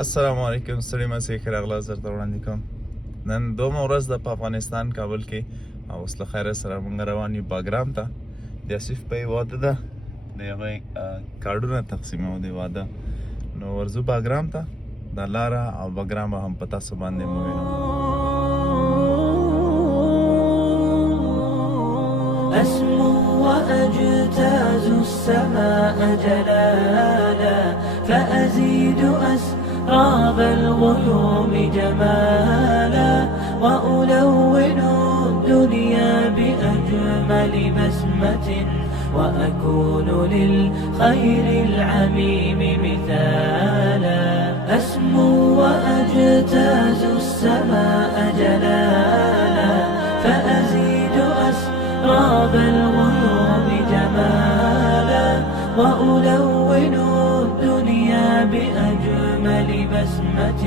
السلام علیکم ستړي مسئ ښه راغلاست درته وړاندې کوم نن دومه ورځ ده په افغانستان کابل کې او اوس له خیره سره موږ روان یو باګرام ته د اسف پۍ واده ده د هغوی کارډونه تقسیموو د واده نو ورځو باګرام ته دا لاره او باګرام به هم په تاسو باندې ووینم أسمو وأجتاز السماء جلالا فأزيد أسراب الغيوم جمالا وألون الدنيا بأجمل بسمة وأكون للخير العميم مثالا أسمو وأجتاز السماء جلالا فأزيد أسراب الغيوم جمالا وألون الدنيا بأجمل بسمة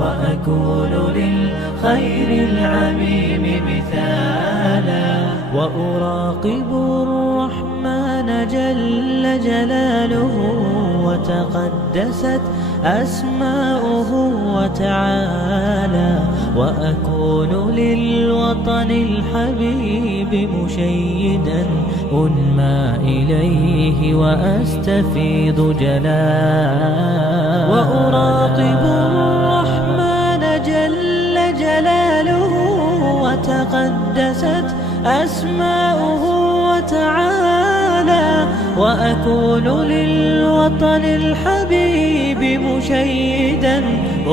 وأكون للخير العميم مثالا وأراقب الرحمن جل جلاله وتقدست أسماؤه وتعالى وأكون للوطن الحبيب مشيدا أنمى إليه وأستفيض جلالا وأراقب الرحمن جل جلاله وتقدست أسماؤه وتعالى وأكون للوطن الحبيب مشيدا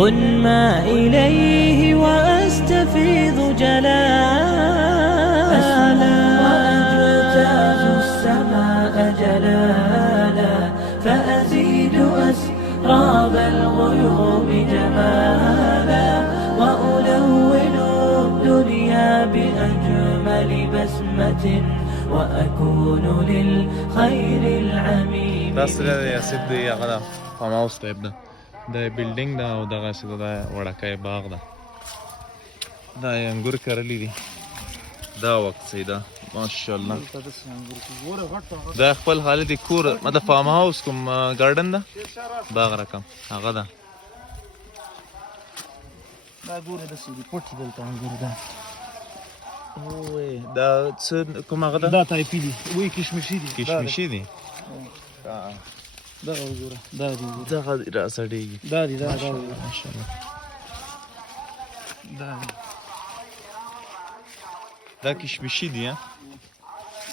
أنمى إليه وأستفيض جلالا وأجتاز السماء جلالا فأزيد أسراب الغيوم جمالا وألون الدنيا بأجمل بسمة وأكون للخير العميم دا سره د اسف دی هغه ده فارم هاوس ټایپ ده دا بلډینګ ده او دغسې ده دا وړکی باغ ده دا یې انګور کرلي دي دا وقڅی ده ماشاءالله دا خپل حالت کور مطلب فارم هاوس کوم ګارډن ده باغ رقم هغه ده دا ګوره داسې دي پټ دلته انګور ده اوه دا څه کوم هغه ده دا تایپي دي وایي کشمشي دي کشمشي دي دغه وګوره دا دي دغه راڅډېږي دا دي دا وګوره ماشاءالله دا دي دا کشمشي دي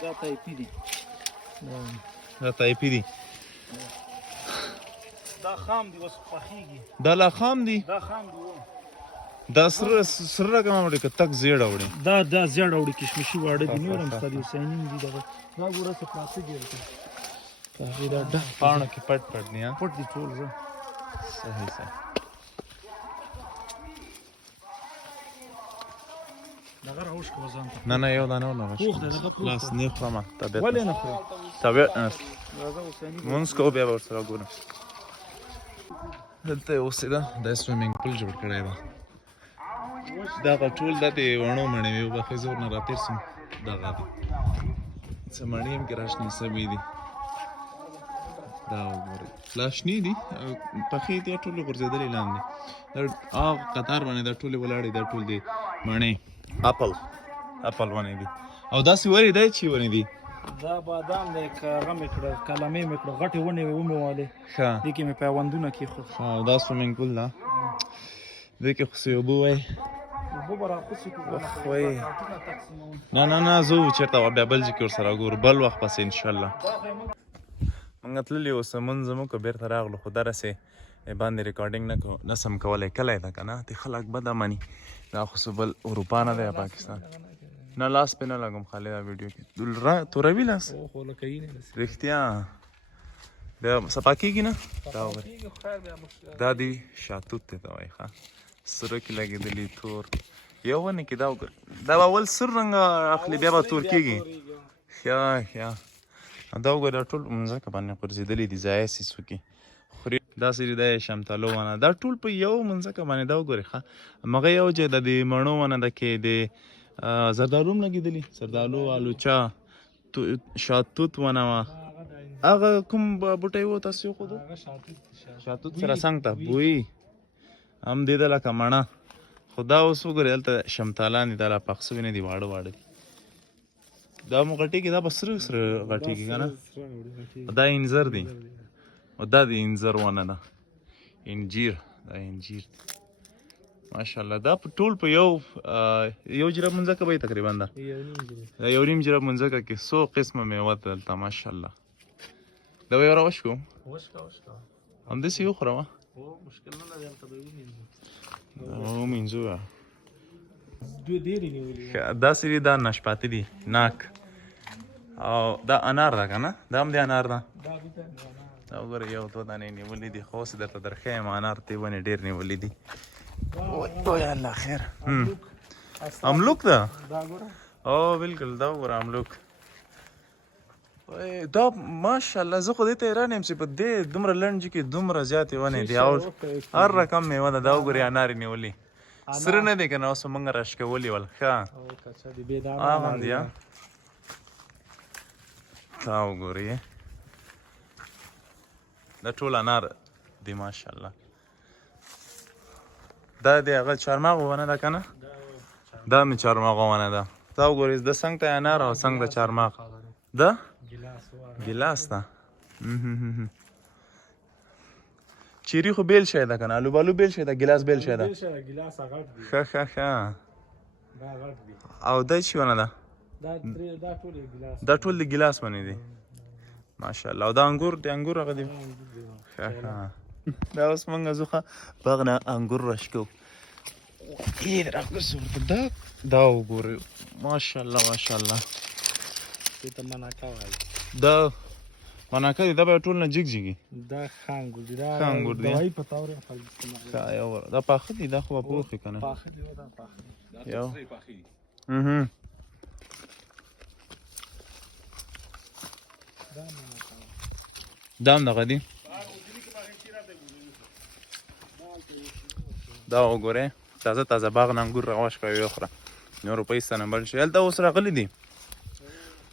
دا تایپي دي دا تایپي دي دا خام دي اوس پخېږي دا لا خام دي دا خام دي دا سره رقم وړي که تک زیړ وړي دا زیړ وړي کشمشي واړه دي نور هم ستاسو حسینین دي دا ګوره څه پلاستیک دی کافي دا پاڼو کې پټ دي پټ دي ټول زه صحیح دغه راوښ کوه ځان ته نه یو دانه ونه پوخ دی دغه پوخ خلاص نه خورمه طبیعت ولې نه خورې طبیعت نه راځه حسیني مونځ کوو بیا به ورسره ګورم دلته یې اوسېده دا سویمینګ پول جوړ کړی ده دغه ټول دا د وڼو مڼې وې وبخښئ زه ورنه راتېر سوم دغه دي څه مڼې هم کې راشنې سوي دي دا وګورئ لا شنې دي پخې دي ټولې غورځېدلې لاندې دا هغه قطار باندې دا ټولې ولاړې دا ټول دي مڼې اپل ونې دي او داسې ورې دی چې ونې دي دا بادام دی که هغه مې کړه کلمې مې کړه غټې ونې ومې والې ښه دې کې مې پیوندونه کېښود او دا سویمینګ پول ده دې کې خو څه اوبه وایي اوبه به راخوڅې کړو وایي نه زه چېرته بیا بل ځای کې ورسره ګورو بل وخت پسې انشاءالله موږ تللي اوس لمونځ زموږ که بېرته راغلو خو دغسې باندې ریکارډینګ نه سم کولی کلی ده که نه د خلک بده مني دا خو څه بل اروپا نه دی یا پاکستان نه لاس پې نه لګم خالي دا ویډیو کې توروي لاس رښتیا بیا صفا کېږي نه دا وګورئ دا دی شاتوت دی ته وایي ښه سره کې لګېدلي تور یو ونې کې دا وګورئ دا به اول سور رنګه اخلي بیا به تور کېږي ښه دا وګورئ دا ټول مځکه باندې غورځېدلي دي ځایه سي څوکې خوري داسې د شمتالو ونه دا ټول په یو مځکه باندې دا وګورئ ښه همغه یو چې د مڼو ونه ده کې د زردالو هم لګېدلي زردالو الوچا شاتوت ونه وه هغه کوم بوټی و تاسو یې وښودو شاتوت سره څنګ ته بوی هم دې د لکه مڼه خو دا اوس وګورې دلته شمتالان دي دا لا پخ سوي نه دي واړه واړه دي دا مو غټېږي دا به سره سره غټېږي که نه دا انځر دي او دا د انځر ونه ده انجیر دا انجیر ماشاءالله دا په ټول په یو جراب منځکه به تقریبا ده دا یو نیم جراب منځکه کې څو قسمه میوه ده دلته ماشاءالله دا به یې راوشکو همداسې یې وخورم ومینځو داسې دي دا نشپاتې دي ناک او دا انار ده که نه دا هم د انار ده دا وګوره یو دوه دانې نیولې دي خو اوس درته درښیم انار ته یې ونې ډېر نیولې دي او یا الله خیر املوک ده او بالکل دا وګوره املوک دا ماشاءالله زه خو دې ته حیران یم چې په دې دومره لنډ کې دومره زیاتې ونې دي او هر رقم میوه ده دا وګورې انار یې نیولي سره نه دی که نه اوس به موږ راشکولي ول ښه هغه هم دي دا وګورې دا ټول انار دي ماشاءالله دا د هغه چهارمغز ونه ده که نه دا مې چهارمغز ونه ده دا وګورئ د څنګ ته انار او څنګ د چهارمغز ده ګیلاس ده چیري خو بیل شی ده که نه الوبالو بیل شی ده ګیلاس بیل شی ده ښه ښه ښه او دا چی ونه ده دا ټول د ګیلاس ونې دي ماشاءالله او دا انګور د انګور هغه دي ښه ښه دا اوس موږ ځو ښه باغ نه انګور راشکو دا وګورئ ماشاءالله ماشاءالله دا مناکه دي دا به ټول نه جګ جګي دا ښه انګور دي ښه انګور دي ښه یو دا پاخه دي دا خو به پوخ وي که نه یو دا هم دغه دي دا وګورئ تازه تازه باغ نه انګور راواشکه ویې وخوره نور روپۍ ستنه بل شي هلته اوس راغلي دي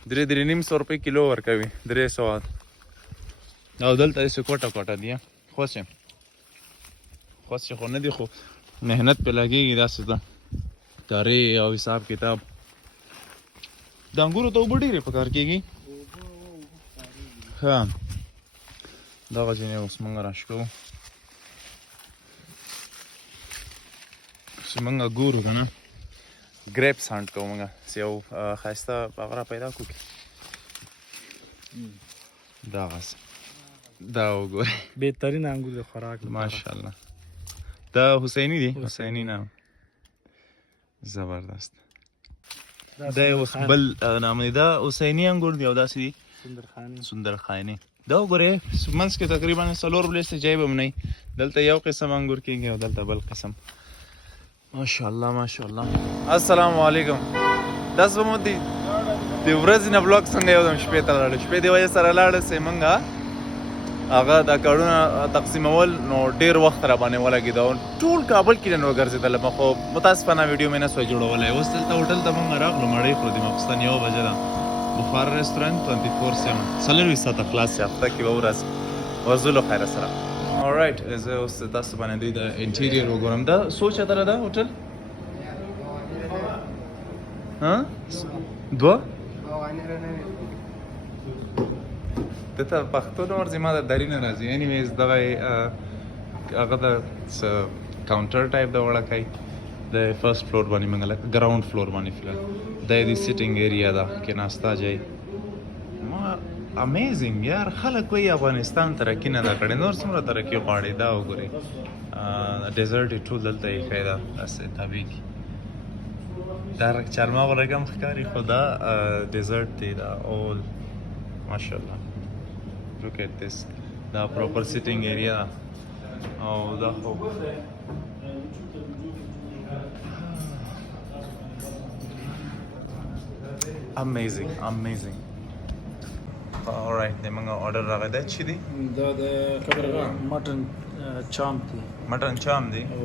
3-3.5 روپۍ کیلو ورکوي 300 او دلته داسې کوټه کوټه دي خوښ خو نه دي خو محنت پې لګېږي داسې ده کارې او حساب کتاب د انګورو ته اوبه ډېرې په کار کېږي ښه دغه ځینې اوس موږ راشکوو چې موږ ګورو که نه ګریپس هانټ کوو موږ چې یو ښایسته هغه را پیدا کړو دغسې دا وګورئ بهترین انګور د خوراک ماشاءالله دا حسیني دي حسیني نه زبردست دا اوس بل نام دی دا حسیني انګور دي او داسې دي سندرخاني دا وګورئ منځ کې تقریبا 4 بلې ځای به هم نه وي دلته یو قسم انګور کېږي او دلته بل قسم ماشاءالله ماشاءالله السلام علیکم داس به مو د ورځې نه بلاګ څنګه یو دم شپې ته لاړو شپې د وجې سره لاړو سې موږ هغه دا کارونه تقسیمول نو ډېر وخت را باندې ولګېده او ټول کابل کې نه وګرځېدلم خو متاسفانه ویډیو مې نه سوی جوړولی اوس دلته هوټل ته موږ راغلو مړۍ خورو د ماخوستن 1 بجه ده بخار رستورانت 24/7 څلوېښت ساعته خلاص چې هفته کې به ورځ ورځلو خیره سره alright زه اوس تاسو باندې دوی د انټیریر وګورم دا څو چتره ده هوټل ها دوه دته پښتو نور زما د دري نه راځي انیویز دغه هغه د کاونټر ټایپ د وړکای د فرست فلور باندې موږ لکه ګراوند فلور باندې فلل د دې سیټینګ ایریا ده کې ناستا جاي ما امیزینګ یار خلک وایي افغانستان ترقي نه ده کړې نور څومره ترقي غواړي دا وګورئ ډیزرټ یې ټول دلته ایښی ده داسې طبیعي دا چارمغز رقم ښکاري خو دا ډیزرټ دی دا اول ماشاءالله look at this دا proper sitting area او دا خو amazing alright د موږ order راغی دا چی دی دا د مټن چام دی مټن چام دی او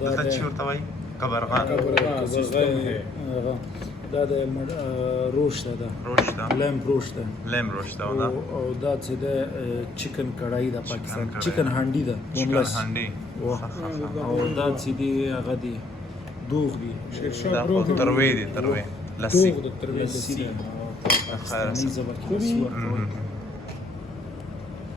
دا چی ورته وایي قبرغان دا د روش ده روش ده لمب روش ده لیم روش ده ودا او دا چې د چکن کړای د پاکستان کړای. چکن هانډي ده چکن بونلس هانډي او دا چې دی هغه دی دوغ دی دا خو تروي دي تروي لسی دوغ د تروي لسی ده خیر پاکستاني زبر کې سور